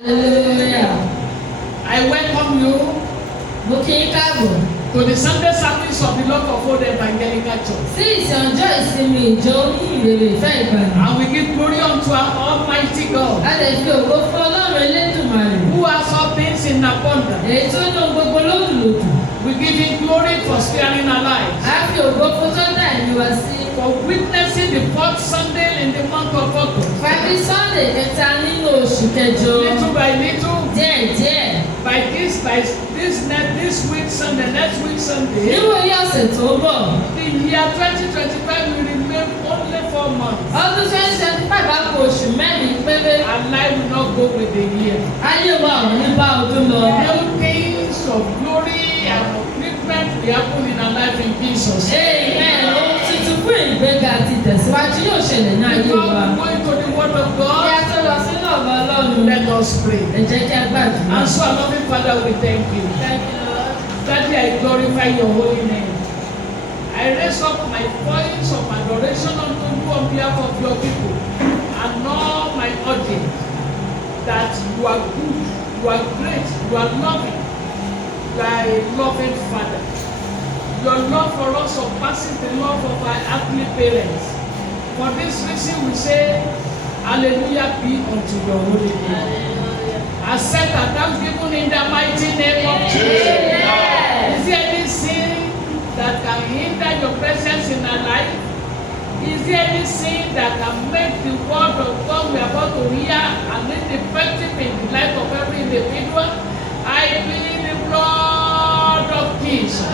Hallelujah. I welcome you Mo kí yín káàbọ̀ to the Sunday service of the Lord of Old Evangelical Church. sí ìsìn ọjọ́ ìsinmi ìjọ oníhìnrere ìfẹ́ ìgbàlà. And we give glory unto our Almighty God, A lè fi ògo fún Ọlọ́run Elédùmarè. who has all things in abundance. Èyí tó ní ohun gbogbo lódùlódù. We give him glory for sparing our lives, A fi ògo fún tó dá ẹ̀mí wa sí. for witnessing the fourth Sunday in the month of August. Fàbí Sunday kẹta nínú oṣù kẹjọ. Little by little, Díẹ̀díẹ̀. by this week Sunday, next week Sunday, Níwòye ọ̀sẹ̀ tó ń bọ̀. the year 2025 will remain only 4 months. Ọdún 2025 bá kó oṣù mẹ́rin péré. Our life will not go with the year. Ayé wa ò ní bá ọdún lọ. New things of glory and upliftment will happen in our life in Jesus. Amen. Ohun tuntun fún ìgbéga àti ìtẹ̀síwájú yóò ṣẹlẹ̀ ní ayé Before wa. we go into the Word of Kí a God, tó lọ sínú ọ̀rọ̀ Ọlọ́run. let us pray. Ẹ jẹ́ kí a gbàdúrà. And so, our loving Father, we thank you. Thank you, Lord. Daddy, I glorify your holy name. I raise up my voice of adoration unto you on behalf of your people and all my audience, that you are good, you are great, you are loving, you are a loving Father. Your love for us surpasses the love of our earthly parents. For this reason we say, hallelujah be unto your holy name. Accept our thanksgiving in the mighty name of Jesus. Amen. Is there any sin that can hinder your presence in our life? Is there any sin that can make the word of God we are about to hear and ineffective in the life of every individual? I plead the blood of Jesus.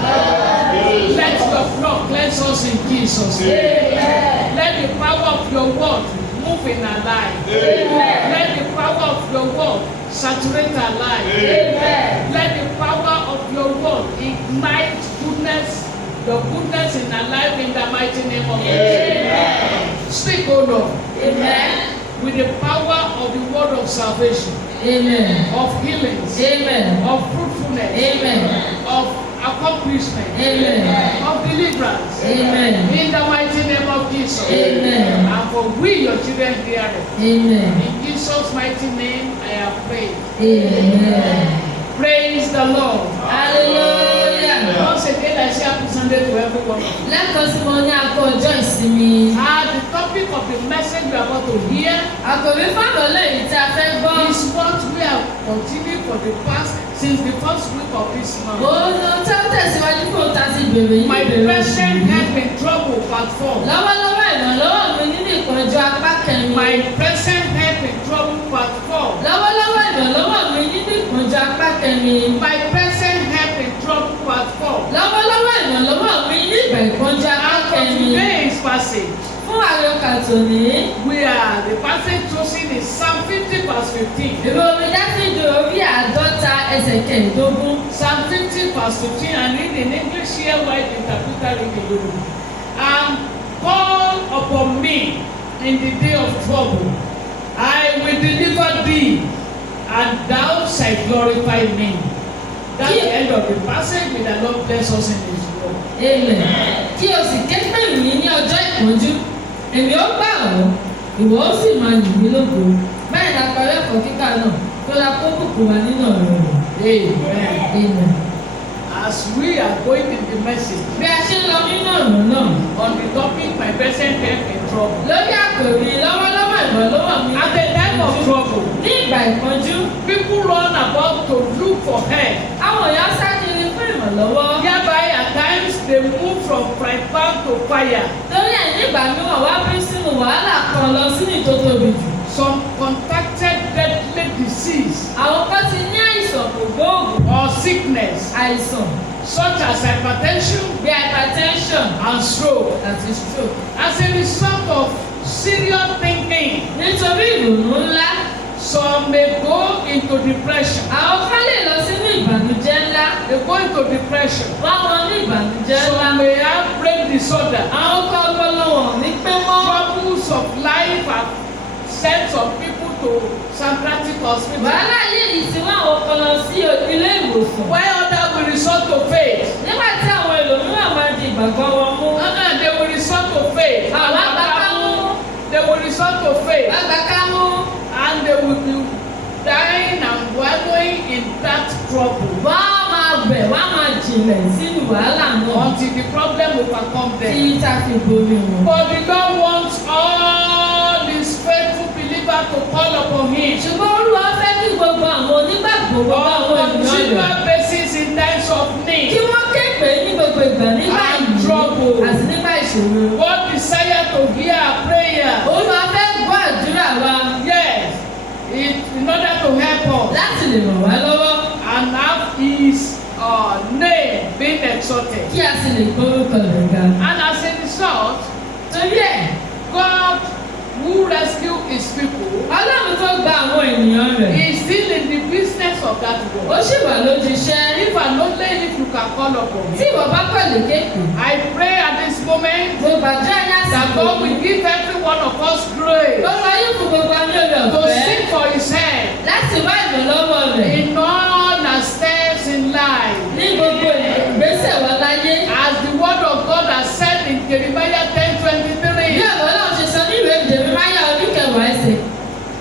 Let your blood cleanse us in Jesus. Amen. Let the power of your word move in our life. Amen. Let the power of your word saturate our life. Amen. Let the power of your word ignite goodness, the goodness in our life in the mighty name of Jesus. Speak, O Lord, Amen. with the power of the word of salvation, Amen. of healings, Amen. of fruitfulness, Amen. of accomplishment, Amen. of deliverance. Amen. In the mighty name of Jesus. Amen. And for we, your children, hear it. Amen. In Jesus' mighty name, I have prayed. Amen. Praise the Lord. Hallelujah. Once again, I say happy Sunday to everyone. Lẹ́kọ̀ọ́ sí mo ní akọ ọjọ́ ìsinmi. The topic of the message we are about to hear Àkòrí fáwọn lẹ́yìn tí a fẹ́ gbọ́. is what we have continued for the past since the first week of this month. Òun tí ó tẹ̀síwájú fún òun tá a ti bèrè yìí My bèrè present oṣù. help in trouble, part 4. Lọ́wọ́lọ́wọ́ ìrànlọ́wọ́ mi nínú ìpọ́njú apá kẹrin. My present help in trouble, part 4. Lọ́wọ́lọ́wọ́ ìrànlọ́wọ́ mi nínú ìpọ́njú apá kẹrin. My present help in trouble, part 4. Lọ́wọ́lọ́wọ́ ìrànlọ́wọ́ mi nínú ìgbà ìpọ́njú apá And for kẹrin. today's passage, Fún àyọkà tòní. the passage chosen is Psalm 50 verse 15. Ìwé orin Dáfídì orí 50 ẹsẹ̀ kẹẹ̀ẹ́dógún. Psalm 50 verse 15, and read in English here while the interpreter read in Yoruba. And call upon me in the day of trouble. I will deliver thee, and thou shalt glorify me. That's the end of the passage. May the Lord bless us in His word. Amen. Kí o sì ké pè mí ní ọjọ́ ìpọ́njú, èmi ó gbà ọ́, ìwọ ó sì máa yìn mí lógo. Báyìí la parí ẹ̀kọ́ kíkà náà, kó la kó bùkún wa nínú ọ̀rọ̀ rẹ̀. Amen. Amen. As we are going in the message Bí a ṣe ń lọ nínú ọ̀rọ̀ náà, on the topic, my present help in trouble. lórí àkòrí lọ́wọ́lọ́wọ́ ìrànlọ́wọ́ mi. At the time of trouble, Ní ìgbà ìpọ́njú, people run about to look for help. àwọn èèyàn sá kiri fún ìrànlọ́wọ́. Thereby, at times, they move from frying pan to fire. Torí ẹ̀ nígbà mìíràn wá bí sínú wàhálà kan lọ sínú ìtótóbi jù. Some contracted deadly disease Àwọn kan ti ní àìsàn kò gbóògùn. or sickness Àìsàn such as hypertension bí hypertension and stroke àti stroke. as a result of serious thinking. Nítorí ìrònú ńlá, Some may go into depression. àwọn kan lè lọ sínú ìbànújẹ́ ńlá. They go into depression. Wọ́n wọn ní ìbànújẹ́ ńlá. Some may have brain disorder. Àwọn kan ọpọlọ wọn ní pé mọ́. Troubles of life have sent some people to psychiatric hospital. Wàhálà yìí ti wá àwọn ọpọlọ sí ilé ìwòsàn. While others will resort to faith. Nígbà tí àwọn ẹlòmíràn máa di ìgbàgbọ́ wọn mú. They will resort to faith. Àwọn àgbàkámú. They will resort to faith. Àgbàkámú. And they will be dying and wallowing in that trouble Wọ́n á máa bẹ̀, wọ́n á máa jìnlẹ̀ sínú wàhálà náà. until the problem overcome them. Tí tá fi borí wọn. But the Lord wants all His faithful believers to call upon Him Ṣùgbọ́n Olúwa fẹ́ kí gbogbo àwọn onígbàgbọ́ gbogbo àwọn on ènìyàn rẹ̀. continual basis in times of Kí need. wọ́n képe ní gbogbo ìgbà nígbà And ìyí trouble. àti nígbà ìṣòro. God desire to hear our prayer. Olúwa fẹ́ gbọ́ àdúrà wa Yes, in order to help us láti lè ràn wá lọ́wọ́ and have His name being exalted. kí a sì lè gbórúkọ rẹ̀ ga. And as a result, Torí ẹ̀, God who rescue His people Ọlọ́run tó gba àwọn ènìyàn rẹ̀. is still in the business of that Ó work. sì wà lójú iṣẹ́. If and only if you can call upon Tí Him. ìwọ bá kọ̀ lè képe, I pray at this moment mo gbàdúrà ní that àsìkò God will give every one of us grace Olúwa yóò fún gbogbo wa ní oore to ọ̀fẹ́ seek for His help láti wá ìrànlọ́wọ́ rẹ̀ in all our steps in life. ní gbogbo ìgbésẹ̀ wa láyé. As the word of God has said in Jeremiah Bí 10:23, ọ̀rọ̀ náà ṣe sọ ní ìwé Jeremiah orí kẹwàá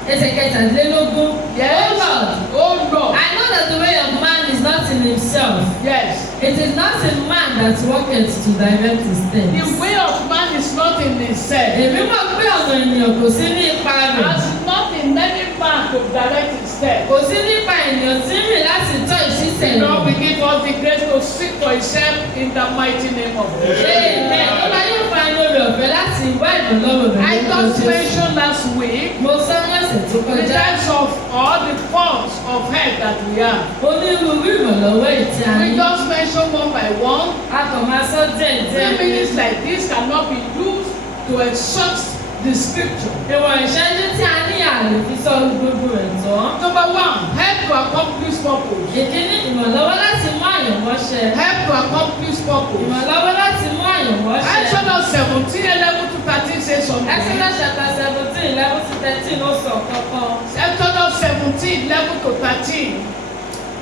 ẹsẹ̀ kẹtàlélógún. yes, Oh Lord, oh Lord, I know that the way of man is not in himself. yes, It is not in man that worketh to direct his steps. the way of man is not in himself. Èmi mọ̀ pé ọ̀nà ènìyàn kò sí ní ipa rẹ̀. As not in any man to direct his steps. Kò sí nípa ènìyàn tí ń rìn láti tọ́ ìṣísẹ̀ The Lord rẹ̀. will give us the grace to seek for Himself in the mighty name of Jesus. Amen. Ọba yóò fa inú rẹ̀ ọ̀fẹ́ láti wá ìrànlọ́wọ́ rẹ̀ I lórúkọ just Jésù. mentioned last week Mo sọ ní ọ̀sẹ̀ tó in kọjá. terms of all the forms of help that we have. Onírúurú ìrànlọ́wọ́ ìtí a We ní. just mention one by one. A kàn máa sọ díẹ̀ 3 minutes díẹ̀. like this cannot be used to exhaust the scripture. Ìwọ̀n ìṣẹ́jú tí a ní àlè fi sọ gbogbo rẹ̀ tán. Number one, help to accomplish purpose. Ìkíní ìrànlọ́wọ́ láti mú àyànmọ́ ṣẹ. Help to accomplish purpose. Ìrànlọ́wọ́ láti mú àyànmọ́ ṣẹ. Exodus 17:11-13 says something. Exodus chapter 17, 11-13 ó sọ kankan. Exodus 17:11-13.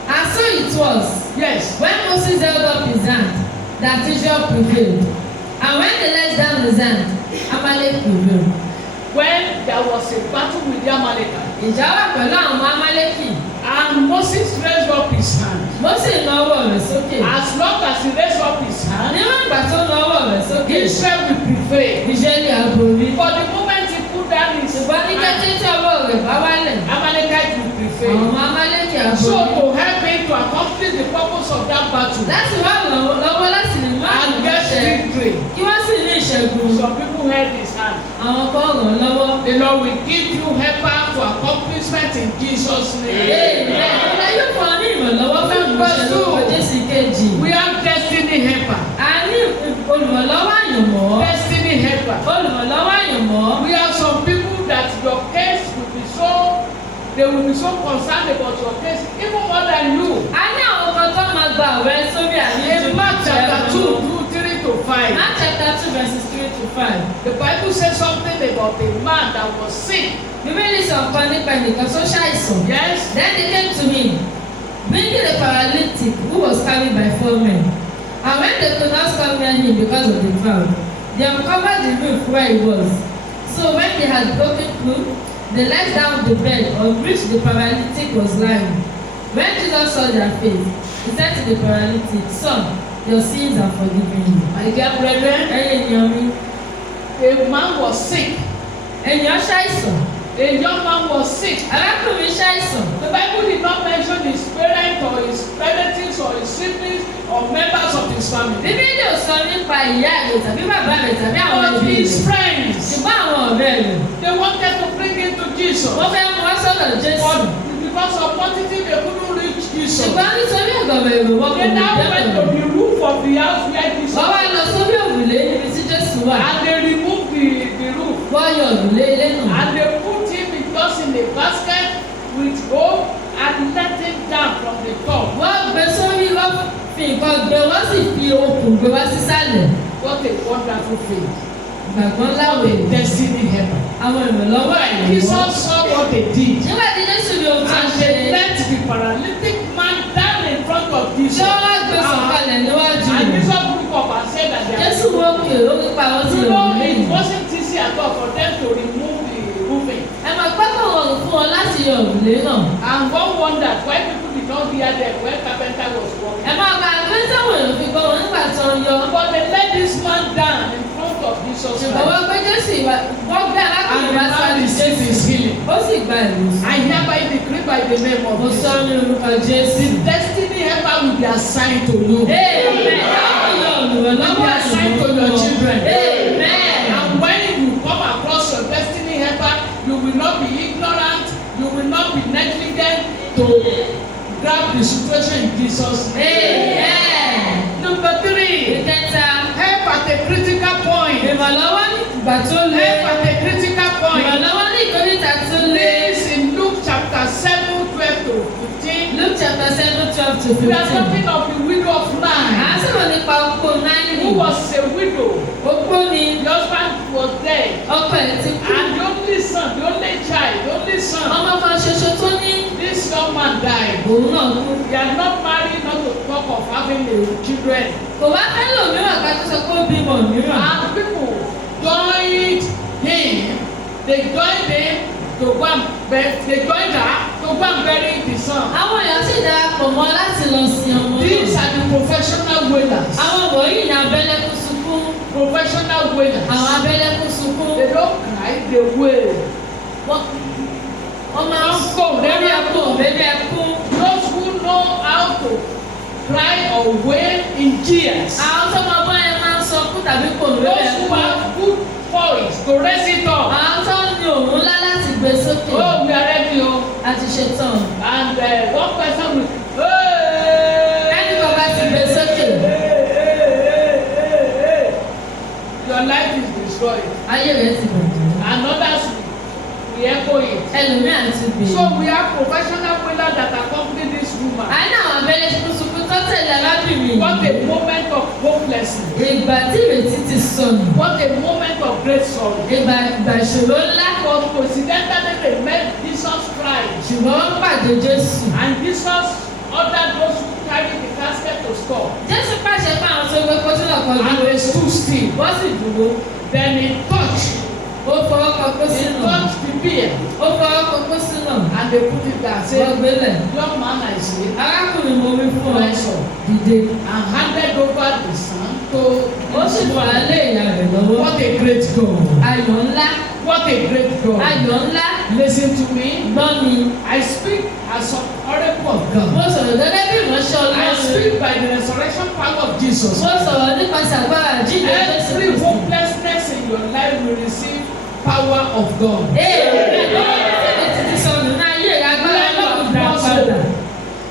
And so it was, Yes. when Moses held up his hand, that Israel prevailed. And when they let down his hand, Amalek prevailed. When there was a battle with the Amalekites, Ìjà wà pẹ̀lú àwọn Amaleki. and Moses raised up his hand. Mósè nawọ́ rẹ̀ sókè. As long as he raised up his hand, Níwọ̀n ìgbà tó nawọ́ rẹ̀ sókè, Israel will prevail. Ísírẹ́lì á borí. For the moment he put down his Ṣùgbọ́n ní kété hand, tí ọwọ́ rẹ̀ bá wálẹ̀, Amalekites will prevail. àwọn Amaleki á So borí. to help him to accomplish the purpose of that battle Láti wá lọ́wọ́ láti lè má and àyànmọ́ get ṣẹ, victory, kí wọ́n sì ní ìṣẹ́gun. some people held his hand. Àwọn kan ràn án lọ́wọ́. The Lord will give you helper for accomplishment in Jesus' name. Amen. Ọlá yóò fún ọ ní ìrànlọ́wọ́ fún ìmúṣẹ lórúkọ Jésù kejì. We have destiny helper. A ní olùrànlọ́wọ́ àyànmọ́. Destiny helper. Olùrànlọ́wọ́ àyànmọ́. We have some people that your case will be so, they will be so concerned about your case, even more than you. A ní àwọn kan tó máa gba ọ̀rẹ́ sórí àlejò. In Mark chapter 2:3-5, Mark chapter 2 verses 3-5. the Bible says something about a man that was sick. Bíbélì sọ nǹkan nípa ẹnìkan tó ṣàìsàn. Yes? Then they came to him, bringing a paralytic who was carried by 4 men. And when they could not come near him because of the crowd, they uncovered the roof where he was. So when they had broken through, they let down the bed on which the paralytic was lying. When Jesus saw their faith, he said to the paralytic, "Son, your sins are forgiven you." My dear brethren, Ẹ̀yin ènìyàn mi, a man was sick. ènìyàn ṣàìsàn, A young man was sick. arákùnrin ṣàìsàn. The Bible did not mention his parents or his relatives or his siblings or members of his family. Bíbélì ò sọ nípa ìyá rẹ̀ tàbí bàbá rẹ̀ tàbí àwọn But ẹbí his rẹ̀. friends, Ṣùgbọ́n àwọn ọ̀rẹ́ rẹ̀, they wanted to bring him to Jesus. wọ́n fẹ́ mú wá sọ́dọ̀ Jésù. But because of multitude, they couldn't reach Jesus. Ṣùgbọ́n nítorí ọ̀gọ̀rọ̀ èrò wọn kò They lè now went to dẹ́kun. the roof of the house where Jesus Wọ́n wá was. lọ sórí òrùlé níbi tí Jésù wà. And they removed the roof. Wọ́n yọ òrùlé ilé nù. And they put him just in a basket with rope and let him down from the top. Wọ́n gbé sórí, wọ́n fi nǹkan gbé, wọ́n sì fi okùn gbé wá sísàlẹ̀. What a wonderful faith. Ìgbàgbọ́ What láwọ̀ a destiny helper. àwọn ìrànlọ́wọ́ àìlèwọ́. Jesus saw what they did. Nígbà tí Jésù rí ohun tó And ń ṣe, they let the paralytic man down in front of Jesus. ṣé wọ́n wá gbé sọ̀kalẹ̀ níwájú And rẹ̀? Jesus looked up and said that they are. Jésù wọ́n kè ó nípa àwọn tí You ò know, ní. it wasn't easy at all for them to remove the roofing. Ẹ máa pẹ́ kọ̀ wọ̀n fún ọ wọn láti yọ òrùlé náà. And one wondered why people did not hear them when carpenter was working. Ẹ máa gba àgbẹ̀ táwọn èèyàn fi gbọ́ wọn nígbà tí wọ́n yọ. But they let this man down in front of Jesus Ṣùgbọ́n Christ. wọ́n gbé Jésù ìwà wọ́n gbé And alákùnrin the wá man sáré received his healing. ó sì gba ìwòsàn. I hereby decree by the name of Mo sọ Jesus. ní orúkọ Jésù. The destiny helper will be assigned to you. Amen. Àwọn yọ olùrànlọ́wọ́ Assigned to your children. Amen. And when you come across your destiny helper, you will not be ignorant, you will not be negligent to grab the situation in Jesus' name. Amen. Number 3, Ìkẹta. help at a critical point. Ìrànlọ́wọ́ ní ìgbà tó le. Help at a critical point. Ìrànlọ́wọ́ ní ìkórìtà tó le. This in Luke chapter 7, 12 to 15. Luke chapter 7, 12 to 15. We are talking of the widow of À ń Nain, sọ̀rọ̀ nípa opó who Náírì. was a widow. Opó ni The husband was dead. ọkọ ẹ̀ ti kú. And the only son, the only child, the only son, Ọmọ kan ṣoṣo tó ní this young man died. òun náà kú. He had not married, not to talk of having children. Kò wá fẹ́ lò mìíràn ká tó sọ pé ó bímọ mìíràn. And people joined him, they joined him to go and they joined her to go and bury the son. Àwọn èèyàn sì darapọ̀ mọ́ láti lọ sin ọmọ These náà. are the professional wailers. Àwọn wọ̀nyí ni abẹ́lẹ́kún sunkún. Professional wailers. Àwọn abẹ́lẹ́kún sunkún. They don't cry, they wail. Wọ́n máa ń kó lórí ẹkún lórí ẹkún. Those who know how to cry or wail in tears. Àwọn tó máa bọ́ ẹ máa ń sọkún tàbí kò lórí Those who ẹkún. have good voice to raise it up. Àwọn tó ní òun ńlá láti gbé sókè. Oh, we are ready, oh. A ti ṣe tán. And one person will, Ẹni kan bá ti gbé sókè. your life is destroyed. Ayé rẹ̀ ti bàjẹ́. And others will echo it. Ẹlòmíràn ti bè. So we have professional wailers that accompany this woman. A ní àwọn abẹ́lẹ́kún sunkún tó tẹ̀lé arábìnrin What yìí. a moment of hopelessness. Ìgbà tí ìrètí ti sọnù. What a moment of great sorrow. Ìgbà ìṣòro ńlá. But coincidentally they met Jesus Christ. Ṣùgbọ́n wọ́n pàdé Jésù. And Jesus ordered those who carried the casket to stop. Jésù pàṣẹ fún àwọn tó gbé pósí náà kan And dúró. they stood still. Wọ́n sì dúró. Then he touched. Ó fọwọ́ kan pósí He náà. touched the beard. Ó fọwọ́ kan pósí náà. And they put it there. Wọ́n Say, gbélẹ̀. young man, I say, Arákùnrin mo wí fún ọ. rise up. Dìde. And handed over the son to Ó sì his fà á mother. lé ìyá rẹ̀ lọ́wọ́. What a great God. Ayọ̀ ńlá. What a great God. Ayọ̀ ńlá. Listen to me. Gbọ́ mi. I speak as an oracle of God. Mo sọ̀rọ̀ gẹ́gẹ́ bí ìránṣẹ́ I Ọlọ́run. speak by the resurrection power of Jesus. Mo sọ̀rọ̀ nípasẹ̀ agbára jíjẹ Jésù Every Kristi. hopelessness in your life will receive power of God. Títí sọnù ní ayé rẹ̀ agbára Ọlọ́run dá padà.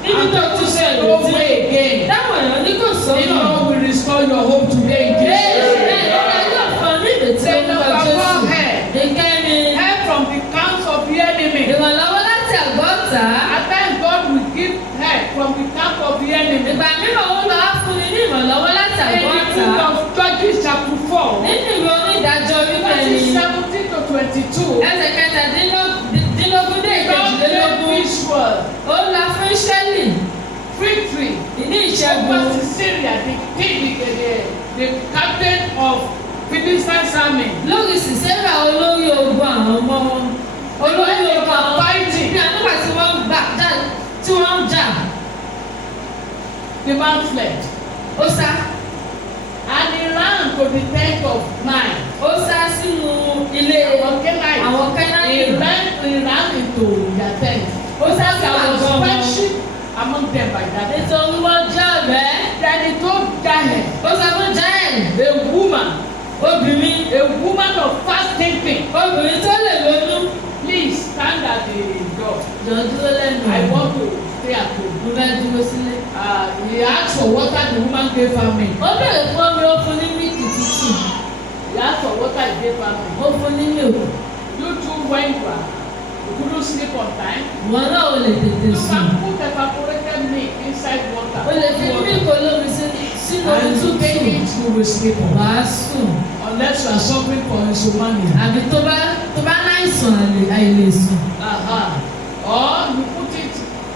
Níbi tó tún ṣe No ìrètí. way again. Táwọn èèyàn ní kò The sọ́nà. Lord will restore your hope today in Jesus' name. Yóò fún ọ ní ìrètí Say orúkọ number Jésù. 4 here. Ìkẹrin. Help from the camps of the enemy. Ìrànlọ́wọ́ láti àgọ́ ọ̀tá. At times God will give help from the camp of the enemy. Ìgbà mìíràn ó lọ á fúnni ní ìrànlọ́wọ́ láti In àgọ́ the ọ̀tá. book of Judges chapter 4, Nínú ìwé onídàájọ́ orí verses kẹrin. 17 to 22, Ẹsẹ̀ kẹtàdínlógún dé God ìkejìlélógún. gave Israel Ó lọ fún Ísírẹ́lì victory ní ìṣẹ́gun. over Syria, the captain of Philistines army. Lórí Sísẹ́rà olórí ogun àwọn ọmọ wọn. Olórí ogun àwọn Fighting. bí nígbà tí wọ́n ń jà. The man fled. Ó sá. And he ran to the tent of Nine. Ó sá sínú ilé àwọn Kẹ́náánì. He ran into their tent. Ó sá sí There àwọn was ọmọ. friendship among them by that time. Nítorí wọ́n jẹ́ ọ̀rẹ́. Then he told Jael, Ó sọ fún Jael. a woman Obìnrin of fast thinking, obìnrin tó lè lóyún. please stand at the door. Jọ dúró lẹ́nu. I want to stay at home. Mo fẹ́ dúró sílé. He asked for water, the woman gave her milk. Ó bẹ̀rẹ̀ fún omi, ó fún ní mílìkì tútù. He asked for water, he gave her milk. Ó fún ní mílìkì. You too, when you couldn't sleep on time, Wọ́n náà ò lè tètè you sùn. can put evaporated milk inside water. O lè fi mílìkì olómi sínú omi And to take tútù. it, you will sleep on. Wàá sùn. Unless you are suffering from insomnia. Àbí tó bá láìsàn àìlè sùn. Or you put it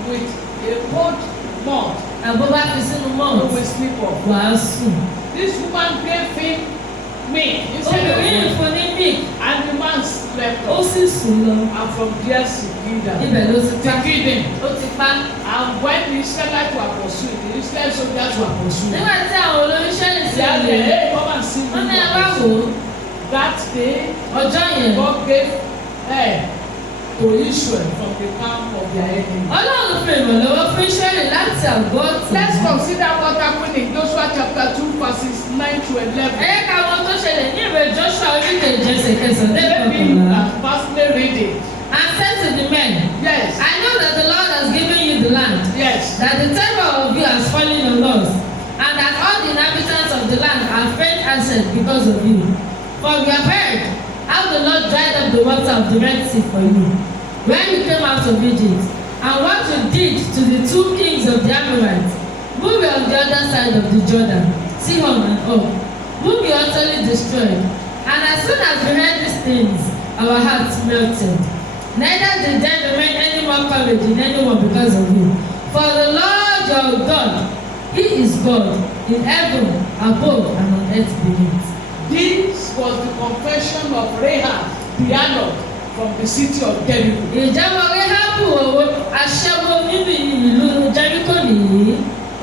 with a cold malt, Àbó bá fi sínú you mọ́ọ̀tì. will sleep on. Wàá sùn. This woman gave him milk instead of Obìnrin yìí milk. fún ní mílìkì. And the man slept ó on. sì sùn lọ. And from there she killed her. Ibẹ̀ ló ti She pa. killed him. Ó ti pa. And when the Israelites were pursuing, the Israel soldiers were pursuing. Nígbà tí àwọn olóríṣẹ́ lè They ṣe had àlè, hey, come and see wọ́n ní ẹ me. bá wò ó. That day, Ọjọ́ yẹn, God gave help to Israel from the camp of their enemy. Ọlọ́run fi ìrànlọ́wọ́ fún Ísírẹ́lì láti àgọ́ ọ̀tún. Let's consider what happened in Joshua chapter 2 verses 9 to 11. Ẹ ká wọn tó ṣẹlẹ̀ ní ìwé Joshua orí keje ẹsẹ̀ kẹsàn-án dé Let me kọkànlá. personally read it. And said to the men, Yes, I know that the Lord has given you the land, yes. that the terror of you has fallen on us, and that all the inhabitants of the land are faint hearted because of you. For we have heard how the Lord dried up the water of the Red Sea for you, when you came out of Egypt, and what you did to the two kings of the Amorites, who were on the other side of the Jordan, Sihon and Og, whom you utterly destroyed. And as soon as we heard these things, our hearts melted. Neither did there remain any more courage in anyone because of you. For the Lord your God, He is God in heaven above and on earth beneath. This was the confession of Rahab the harlot from the city of Jericho. Ìjẹ́wọ́ Réhábù òwò aṣẹ́wó nínú ìlú Jẹ́ríkò nìyí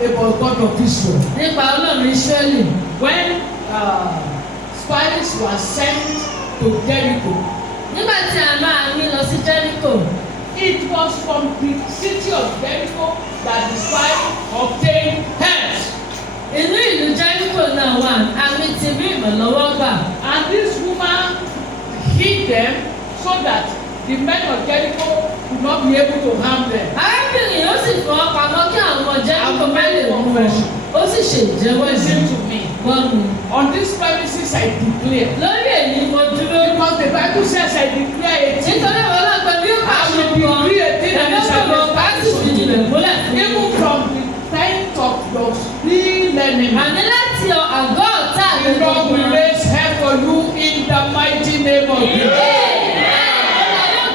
About God of Israel. nípa Ọlọ́run Ísírẹ́lì. When spies were sent to Jericho, Nígbà tí a máa ní lọ sí Jẹ́ríkò, it was from the city of Jericho that the spies obtained help. inú ìlú Jẹ́ríkò náà wà àmì ti rí ìrànlọ́wọ́ gbà. And this woman hid them so that the men of Jericho could not be able to harm them. Arábìnrin yóò sì fọwọ́ pamọ́ kí àwọn ọmọ Jẹ́ríkò má lè mú wọn. Ó sì ṣe ìjẹ́wọ́ Listen ìsìn to me. wọ́n mu. On this premises I declare. Lórí èyí mo dúró. Because the Bible says I declare it. Nítorí àwọn ọlọ́pàá bí ó I pàṣẹ will kan, decree a thing and ẹ̀mí it shall be ọ̀pọ̀ bá sì fi jìnlẹ̀ múlẹ̀ fún mi. Even from the time of your real enemy. Àní láti àgọ́ ọ̀tá The àgbègbè Lord will wọn. raise help for you in the mighty name of Jesus.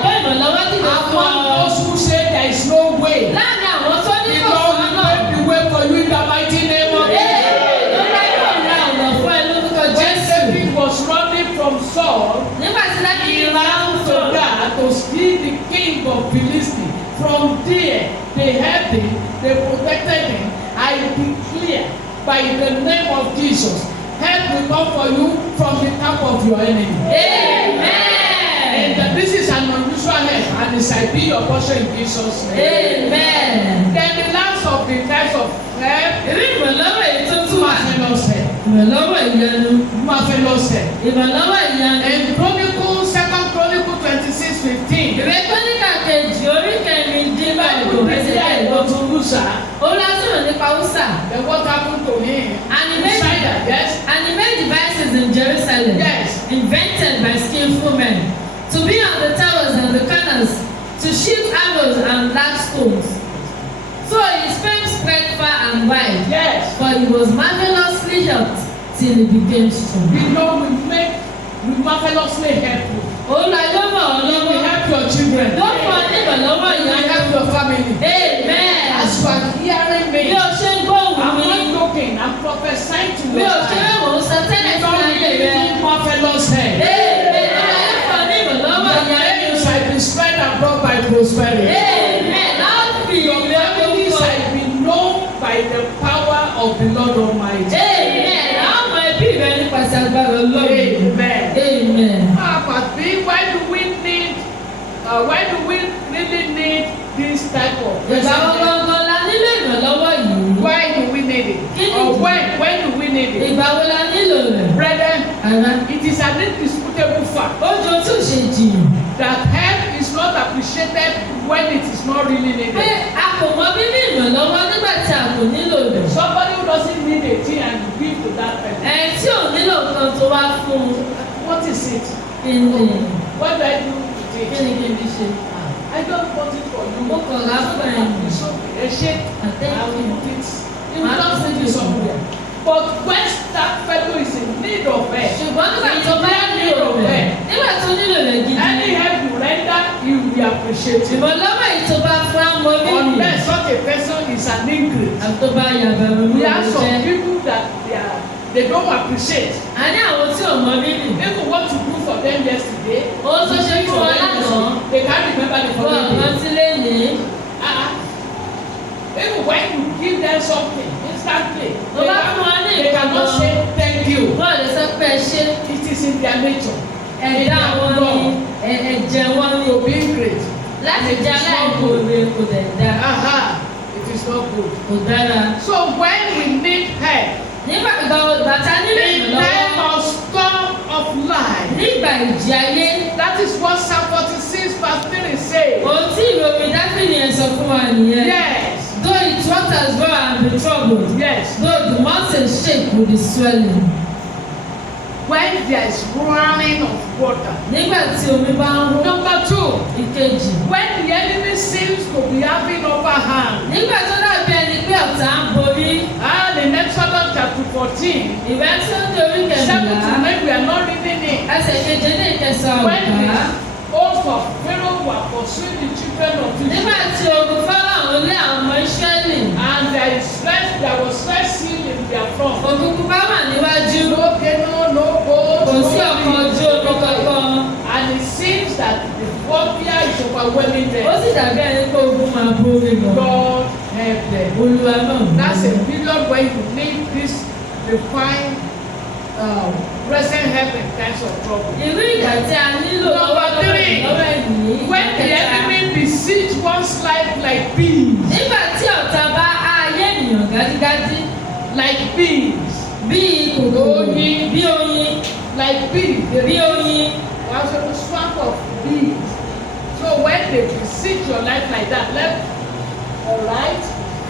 Ìrànlọ́wọ́ tí kò fún Among ọ. those who say there is no way, Láàárín àwọn tó ní the kò Lord fún ọ will náà. make the way for you in the mighty name of Jesus. Lọ́lá yóò ra ọ̀nà fún ẹ lórúkọ When Jésù. David was running from Saul, Nígbà tí láti he ní ran to God to see the king of Philistine. From there, they helped him, they protected him. I declare by the name of Jesus, help will come for you from the camp of your enemy. And Amen. this is an unusual help, and it shall be your portion in Jesus' name. Amen. Then the last of the types of help, Irú ìrànlọ́wọ́ èyí tó tún wà. marvelous help. Ìrànlọ́wọ́ ìyanu. Marvelous help. Ìrànlọ́wọ́ ìyanu. And Chronicles, 2 Chronicles 26:15. Ìwé Kọ́níkà kejì orí kẹrìndínlọ́gbọ̀n Bible ẹsẹ̀ declare kẹẹ̀dọ́gbọ̀n. to Uzzah, Ó lọ sọ̀rọ̀ nípa Úsà. then what happened to him? And he made, Uzziah, yes? and he made devices in Jerusalem, Yes. invented by skillful men, to be on the towers and the corners, to shoot arrows and large stones. So his fame spread far and wide, Yes. for he was marvelously helped till he became strong. We know we marvelously help you. Olúwa yóò ràn ọ́ We will lọ́wọ́. help your children. Yóò fún ọ ní ìrànlọ́wọ́ We will ìyanu. help your family. Amen. As you are hearing Bí me, o ṣe ń gbóhùn I'm mi, not joking. I'm prophesying to bí your o ṣe ń life. wò ó sọ tẹ́lẹ̀ sí God ayé will rẹ. give you marvelous help. Amen. Olúwa yóò fún ọ ní ìrànlọ́wọ́ Your ìyanu. name shall be spread abroad by prosperity. Amen. Láti fi Your ìwé family orúkọ. shall be known by the power of the Lord Almighty. Amen. Àwọn ẹbí rẹ nípasẹ̀ agbára Ọlọ́run. Amen. Amen. But why do we really need this type of Ìgbà wo person? gangan la nílò ìrànlọ́wọ́ yìí? Why do we need it? Or when do we need it? Ìgbà wo la nílò rẹ̀? Brethren, Ara. it is an indisputable fact Ó jọ tí ò ṣe jìnnà. that help is not appreciated when it is not really Pé needed. a kò mọ bíbí ìrànlọ́wọ́ nígbà tí a kò nílò rẹ̀. Somebody who doesn't need a thing and you give to that person. Ẹ̀ tí ò nílò kan tó wá fún un. What is it? Kí ni? What do I do with Kí it? ni kí n fi ṣe? I don't want it for you. Mo kàn rà fún ẹ̀ ní. It's okay. A shake. I Àtẹ́kùn. will put it. You will not see it somewhere. But when that fellow is in need of help, Ṣùgbọ́n nígbà tó bá nílò rẹ̀, nígbà tó nílò rẹ̀ gidi. any help you render, he will be appreciated. Ìrànlọ́wọ́ yìí tó bá fún àwọn onílù. Unless such a person is an ingrate. Àti tó bá yàgbà lórí We have some jẹ́. people that they don't appreciate. A ní àwọn tí ò mọ rírì. Even what you do for them yesterday, Ó tó ṣe fún wọn lánàá. they can't remember the Wọ́n following day. rántí lénìí. Even when you give them something instantly, Tó bá fún wọn ní they cannot ìkọ̀kọ̀. say thank you. Wọ́n lè sọ pé ẹ ṣé. It is in their nature. Ẹ̀dá wọn ni ẹ̀jẹ̀ wọn ni. To be great. Láti jẹ́ aláìmoore kò dẹ̀ dá. It is not good. Kò dára. So when we need help, Nígbà bàtà nílò in time ìrànlọ́wọ́. of storm of life, Nígbà ìjì ayé. that is what Psalm 46 verse 3 says. Ohun tí ìròyìn Dáfídì yẹn sọ fún wa nìyẹn. Yes. Though its waters roar and be troubled. Yes. Though the mountains shake with the swelling. When there is running of water. Nígbà tí omi bá ń hó. Number 2. Ìkejì. When the enemy seems to be having upper hand. Nígbà tó dàbí ẹni pé ọ̀tá ń borí. In Exodus chapter 14. Ìwé tí ó di orí 7 to kẹrìnlá. 9 we are not reading it. Ẹsẹ̀ keje ní ìkẹsàn When the ọ̀gá. host of Pharaoh were pursuing the children of Nígbà Israel. tí ogun Fáráò lé àwọn ọmọ Ísírẹ́lì. And there was red seal in their front. Òkùnkùn bá wà níwájú. No canoe, no boat, Kò sí no ọkọ̀ ojú omi kankan. And it seems that the warfare is overwhelming Ó them. sì dàbí ẹni pé ogun máa borí lọ. God help them. Olúwa náà. That's a period when you need this divine present help in times of trouble. Irú ìgbà tí a nílò Number 3. lọ́wọ́ ẹ̀yìn. When the enemy besiege one's life like bees. Nígbà tí ọ̀tá bá ayé ènìyàn gádígádí. Like bees. Bí kòkòrò. Oyin. Bí oyin. Like bees. Bí oyin. Was a swarm of bees. So when they besiege your life like that, alright,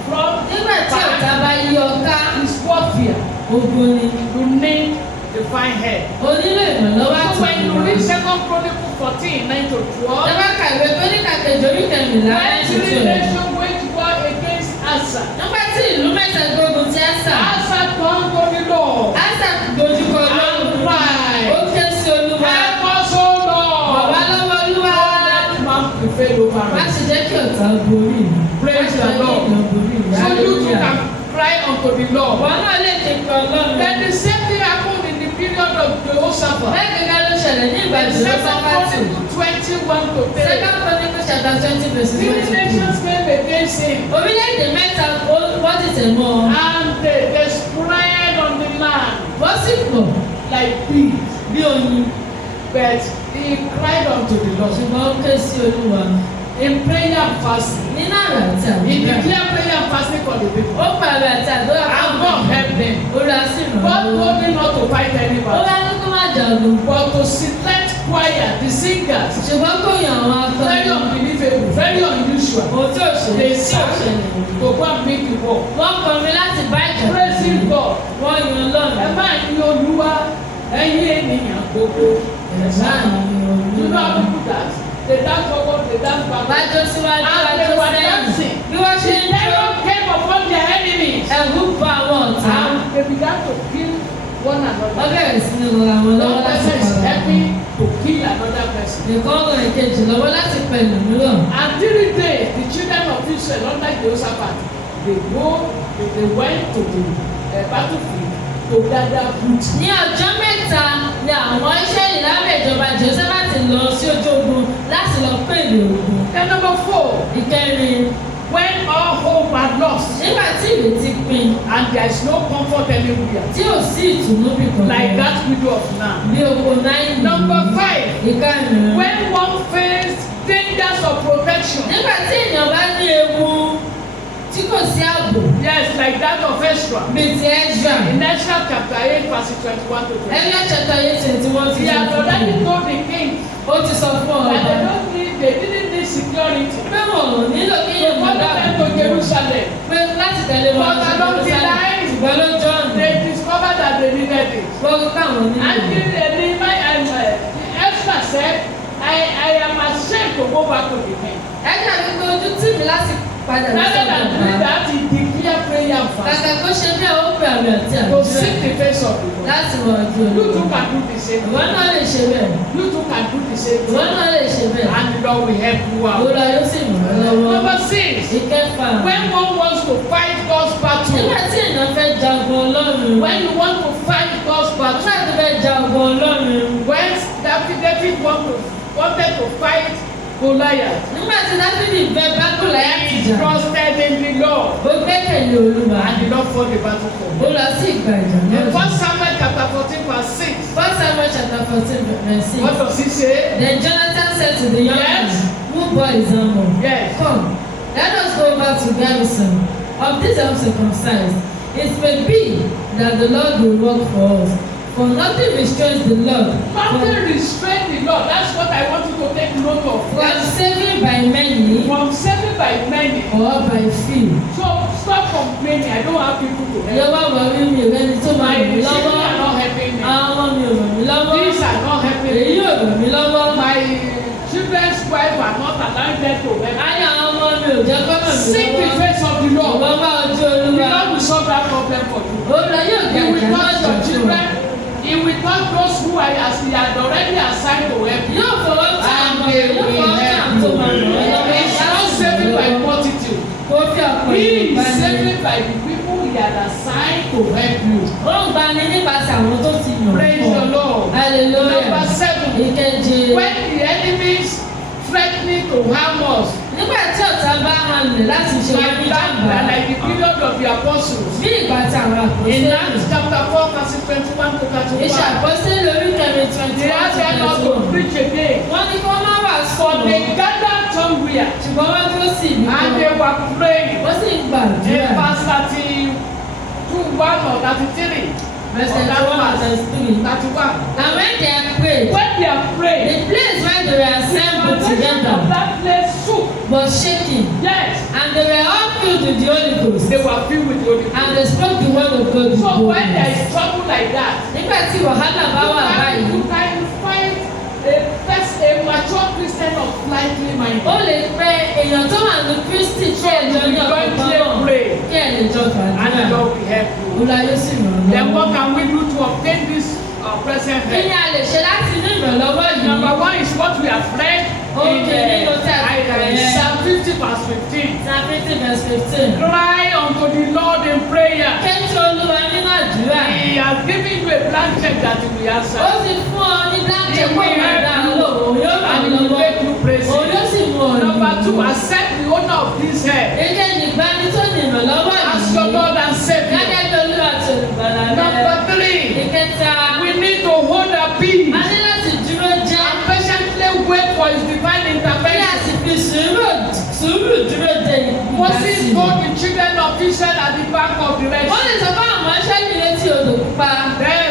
from Nígbà tí ọ̀tá bá yí ọ ká. is warfare. Ogun ni. You need divine help. O nílò ìrànlọ́wọ́ So àti when you read 2 Chronicles 14, 9 to 12, Lọ́wọ́ kàwé Króníkà kejì orí kẹrìnlá when ẹ̀sìn three tó rẹ̀. nations wage war against Asa, Nígbà tí ìlú mẹ́ta gbógun ti Ásà. Asa turned to the Lord Ásà dojúkọ and Ọlọ́run. cried, Ó ké sí Olúwa. help us, O Lord. Bàbá lọ́wọ́ Olúwa. Let man prevail over Má us. ṣe jẹ́ kí ọ̀tá borí mi. Praise the Lord. So you too can cry unto the Lord. Ọ̀pọ̀ náà lè ké pe Ọlọ́run. Then the same thing happened in the period of Jehoshaphat. Bẹ́ẹ̀ gẹ́gẹ́ ló ṣẹlẹ̀ ní ìgbà In tí ó 2 sáfàtì. Chronicles 21 to 3. Second Chronicles chapter 20 verse Three 22. nations came against him. Orílẹ̀-èdè mẹ́ta wọ́n ti tẹ̀ mọ́ ọ. And they spread on the land Wọ́n sì pọ̀ like bees. bí oyin. But he cried unto the Lord. Ṣùgbọ́n ó ké sí Olúwa. In prayer and fasting. Nínú àrà àti He àdúrà. declared prayer and fasting for the people. Ó pàrọ̀ àti àdúrà And God helped them. Olúwa sì ràn God án lọ́wọ́. told him not to fight Ó anybody, wá ní kó má jagun. but to select choir, the singers. Ṣùgbọ́n kò yàn àwọn Very akọrin. unbelievable, very unusual. Ohun tí ò ṣe They tí ò sang ṣẹlẹ̀. to go and make the war. Wọ́n kọrin láti bá ìjà Praising God. Wọ́n yan Ọlọ́run. Ẹ máa yin Olúwa, ẹ̀yin ènìyàn gbogbo. You know how people dance? They dance forward, they dance backward. Wájú síwájú, And they wájú were sẹ́yìn. dancing. Bí wọ́n ṣe The ń jó, terror came upon their enemies. ẹ̀rù bà àwọn ọ̀tá. And they began to kill one another. Wọ́n bẹ̀rẹ̀ sí ní rọra wọn lọ́wọ́ One láti person is para wọn. helping to kill another person. Nìkan ràn ìkejì lọ́wọ́ láti pẹ̀lú mìíràn. And 3 days, the children of Israel, under Jehoshaphat, they went to the battlefield to gather wood. Ní ọjọ́ mẹ́ta ni àwọn Ísírẹ́lì lábẹ́ ìjọba Jèhóṣáfátì lọ sí ojú ogun láti lọ pèlè ogun. Then number 4, Ìkẹrin, when all hope had lost nígbà tí ìrètí pin, and there is no comfort anywhere, tí ò sí ìtùnú bí kan. like that widow of Nam. Bí oko náírà. Number 5, Ìkarùn-ún. when one faced dangers of protection. Nígbà tí èèyàn bá ní ewu tí kò sí ààbò. Yes, like that of Ezra. Bíi ti Ezra. In Ezra chapter 8, verses 21 to 22. Ezra chapter 8:21 He had already told the king Ó ti sọ fún ọ. that they didn't need security. Pé wọn ò nílò kí They èèyàn followed dáàbò. them to Jerusalem. Pé láti tẹ̀lé wọn But along the line, ṣùgbọ́n ló jọ́ọ̀nù. they discovered that they needed it. Gbọ́dọ̀ káwọn And nílò. Ezra said, I am ashamed to go back to the king. Ezra ní pé ojú tì mí láti padà lọ Rather than sọ́dọ̀ doing ọba. that, he declared prayer and fasting Kàkà kó ṣe bí àwọn òpè àwẹ̀ àti to àdúrà seek the face of the Lord. láti wọ ojú You olùkọ́. too can do the same Ìwọ thing. náà lè ṣe bẹ́ẹ̀. You too can do the same Ìwọ thing. náà lè ṣe bẹ́ẹ̀. And the Lord will help you out. Olúwa yóò sì ràn ọ́ lọ́wọ́. Number 6, Ìkẹfà. when one wants to fight God's battle, Nígbà tí èèyàn fẹ́ jagun Ọlọ́run. when you want to fight wanted to fight Goliath. Nígbà tí Dáfídì fẹ́ bá Gòláyátì He jà, trusted in the Lord ó gbẹ́kẹ̀lé Olúwa. and did not fought the battle for Ó him. lọ sí ìgbà ìjà In náà. 1 Samuel chapter 14 verse 6, 1 Samuel chapter 14 verse 6. what does he say? Then Jonathan said to the young man, Yes. who bore his armor, Yes. Come, let us go over to garrison of this uncircumcised. It may be that the Lord will work for us. For nothing restrains the Lord Nothing restrain the Lord. That's what I want you to take note of. from saving by many From saving by many. or by few. So stop complaining. I don't have people to help. Yọ̀wá wọ̀rí mi ò rẹ́ni tó máa My ràn mí children lọ́wọ́. are not helping me. Àwọn ọmọ mi ò ràn mí lọ́wọ́. These are not helping Èyí me. ò ràn mí lọ́wọ́. My children's wife are not allowing them to help. Ayé àwọn ọmọ mi ò jẹ́ kọ́ ràn mí Seek the lọ́wọ́. face of the Lord. Ìwọ bá ojú The Olúwa. Lord will solve that problem for you. Olúwa yóò He gbà will ìjà náà touch your jọ̀jọ̀. children. He will touch those who are as he had already assigned to help you. Yóò fọwọ́ tán And àwọn they yóò will fọwọ́ tán help àwọn tó máa ràn you. ọ́ lọ́wọ́. He is not saving by multitude. Kó fi ọ̀pọ̀ He ìlú is bá ní. saving by the people he had assigned to help you. Ó ń gbani nípasẹ̀ àwọn tó ti yàn Praise fún the ọ. Lord. Hallelujah. Number 7. Ìkeje. When the enemies threatening to harm us, Nígbà tí ọ̀tá bá halẹ̀ láti ṣe wá ní jàmbá. like the period of the apostles. Bí ìgbà tí àwọn In àpòsílẹ̀. Acts chapter 4, verses 21 to Iṣẹ́ 31. àpòsílẹ̀ lórí kẹrin 21 They asked them not to to 21. preach again. Wọ́n ní kí wọ́n má wà For sọ̀rọ̀. they gathered somewhere Ṣùgbọ́n wọ́n dúró sí ìlú and kan. they were praying. Wọ́n sì ń In gbàdúrà. verse 32, 1 or 33. Verse Or that 31 verse. verse 3. 31. And when they had prayed, When they are praying, the place where they were the assembled foundation of together that place shook. was shaking, Yes, and they were all filled with the Holy Ghost, they were filled with the Holy Ghost. and they spoke the word of God with So when there boldness. is trouble like that, Nígbà tí wàhálà bá wà báyìí, you can find a mature Christian of lightly minded. ó lè pe èèyàn tó wà ní Kristi kí ẹjọ́ ní ọ̀pọ̀ náà kí ẹ lè jọ And the gbàdúrà. Lord will help you. Olúwa yóò sì ràn án Then lọ́wọ́. what can we do to obtain this present Kí ni help? a lè ṣe láti ní ìrànlọ́wọ́ yìí? Number 1 is what we have read Okay, in Psalm 50 verse 15. Psalm 50 verse 15. Cry unto the Lord in prayer. Kéńtì Olúwa nínú àdúrà. He has given you a blank check that he will answer. Ó ti fún ọ ní blanket He kó will máa dá help lò. Òun yóò ràn and ọ́ he will lọ́wọ́. make you praise Òun yóò him. sì mú ọ Number 2, nìyí. accept the owner of this help Èkejì gbani tó ní ìrànlọ́wọ́ as yìí. your Lord and Savior. Gẹ́gẹ́ bí Olúwa àti olùgbàlà rẹ̀. Number 3, Ìkẹta. we need to hold our peace A ní láti dúró jẹ́. and patiently wait for his divine Kí a intervention. sì fi sùúrù dúró de Moses ìgbà told the children of Israel at the bank of the Red Wọ́n lè Sea. sọ fún àwọn aṣáájú létí odò pupa. Then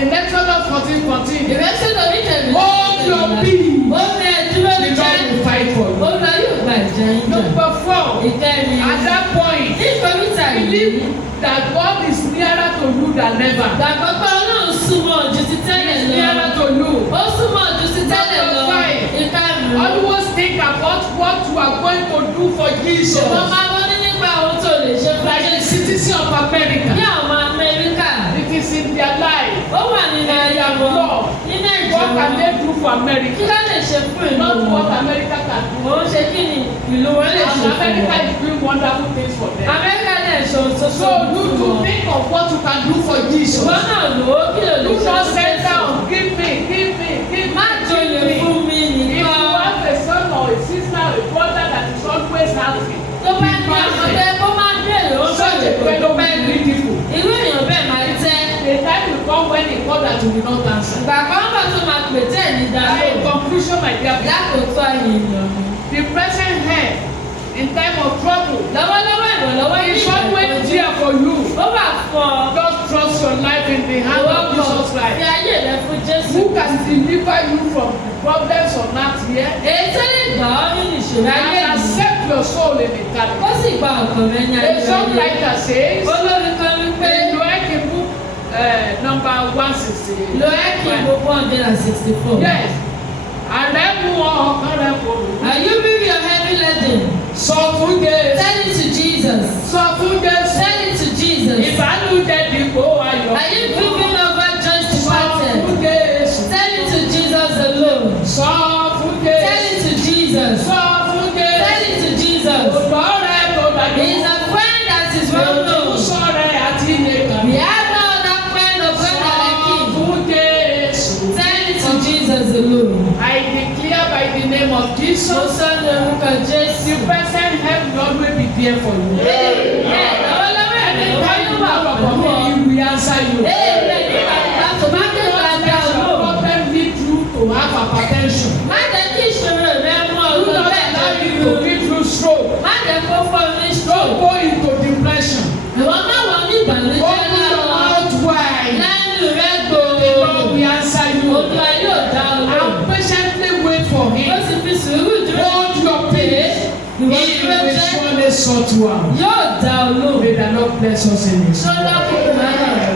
in Exodus 14:14, Ìrẹsì lórí tẹ̀lé. hold your peace. Ó ní ẹ dúró The jẹ́. Lord will fight for you. Olúwa yóò gba ìjà yín jà. Number 4, Ìkẹrin. at that point, Nítorí tàyí. believe that God is nearer to you than ever. Gbàgbọ́ pé Ọlọ́run súnmọ́ ju ti tẹ́lẹ̀ lọ. Nearer to you. Ó súnmọ́ ju ti tẹ́lẹ̀ lọ. Number 5. Ìkarùn-ún. Always think about what you are going to do for Jesus. Ṣùgbọ́n máa wọ́n ní nípa ohun tó lè ṣe fún Like the Jésù. citizen of Bí America. àwọn Amẹ́ríkà. It is in their life. Ó wà nínú ayé wọn. Nínú ẹ̀jẹ̀ What can wọn. they do for Kí America? ló lè ṣe fún ìlú Not what wọn? America can do. Wọ́n ṣe kí ni ìlú wọn lè ṣe And fún America wọn? is doing wonderful things for them. Amẹ́ríkà lè ṣe ohun tó So sọ you fún to wọn. think of what you can do for Jesus. Ṣùgbọ́n náà lò ó kí ló lè Do ṣe not fún sit Jésù. down. Give me, give me, give me. Má jòyè give me. fún mi If you nìkan. have a son or a sister or a brother that is always asking, Tó bá ní ọmọdé kó má bèèrè ó such bèèrè a kó fellow tó pẹ́ will gbé. be beautiful. Irú èèyàn bẹ́ẹ̀ máa tẹ́. The time will come when he call that you will not answer. Ìgbà kan bọ̀ tó máa pè tẹ́ ní In dáadọ́. conclusion, my dear people, Lákòótọ́ àyè ènìyàn mi. the present help in time of trouble Lọ́wọ́lọ́wọ́ ìrànlọ́wọ́ ní is always ìgbàgbọ́jú. there for you. Ó wà fún ọ. Just trust your life in the hand of Jesus Fi Christ, ayé rẹ fún Jésù. who can deliver you from the problems on earth here Èyí tó lè gbà ọ́ nínú ìṣòro ayé and yìí. accept your soul in Ó eternity. sì gba ọkàn rẹ ní A ayé ayé. songwriter says, Olórí kan wípé in Loeki book number 160. lo ẹ́kì gbogbo 164. Yes. Ààrẹ mú ọkàn rẹ kò lù. Are you weary or heavy laden? Sọ fún Jésù. Tell it to Jesus. Sọ fún Jésù. Tell it to Jesus. Ìbánújẹ́ dìbò ayọ̀. Are you grieving over joys Sọ departed? fún Jésù. Tell it to Jesus alone. Sọ fún Tell Jésù. it to Jesus. Sọ fún Tell Jésù. it to Jesus. Òtọ́ rẹ tó dájú. He is a friend that is well known. Ojúsọ rẹ àti ìyẹ̀kà. We have no other friend or brother like Sọ him. fún Jésù. Tell it to Jesus alone. I declare Jesus, sọ ní orúkọ Jésù. the present help will always be there for you. Lọ́wọ́lọ́wọ́ ẹ̀mí When you wà have a pọ̀ mọ́. problem, he will answer you. Nígbà tó bá dé bá dá Your olóò. problem lead you to have hypertension. Má jẹ́ kí ìṣòro rẹ mú Do ọdún not bẹ́ẹ̀ allow lórí you to give you stroke. Má jẹ́ kó fọ́ ní Don't stroke. go into depression. Ìwọ má wọ ní ìbànújẹ́ Open your lọ́wọ́. mouth wide. Lẹ́nu rẹ The Lord gbòòrò. will answer you. Olúwa yóò dá olóò. And patiently wait for Ó him. sì fi sùúrù dúró. Hold your peace. Ìwọ He dúró will jẹ́. surely sort you out. Yóò dá olóò. May the Lord bless us in this. Sọ́dọ̀ kúkú máa ń rẹ̀.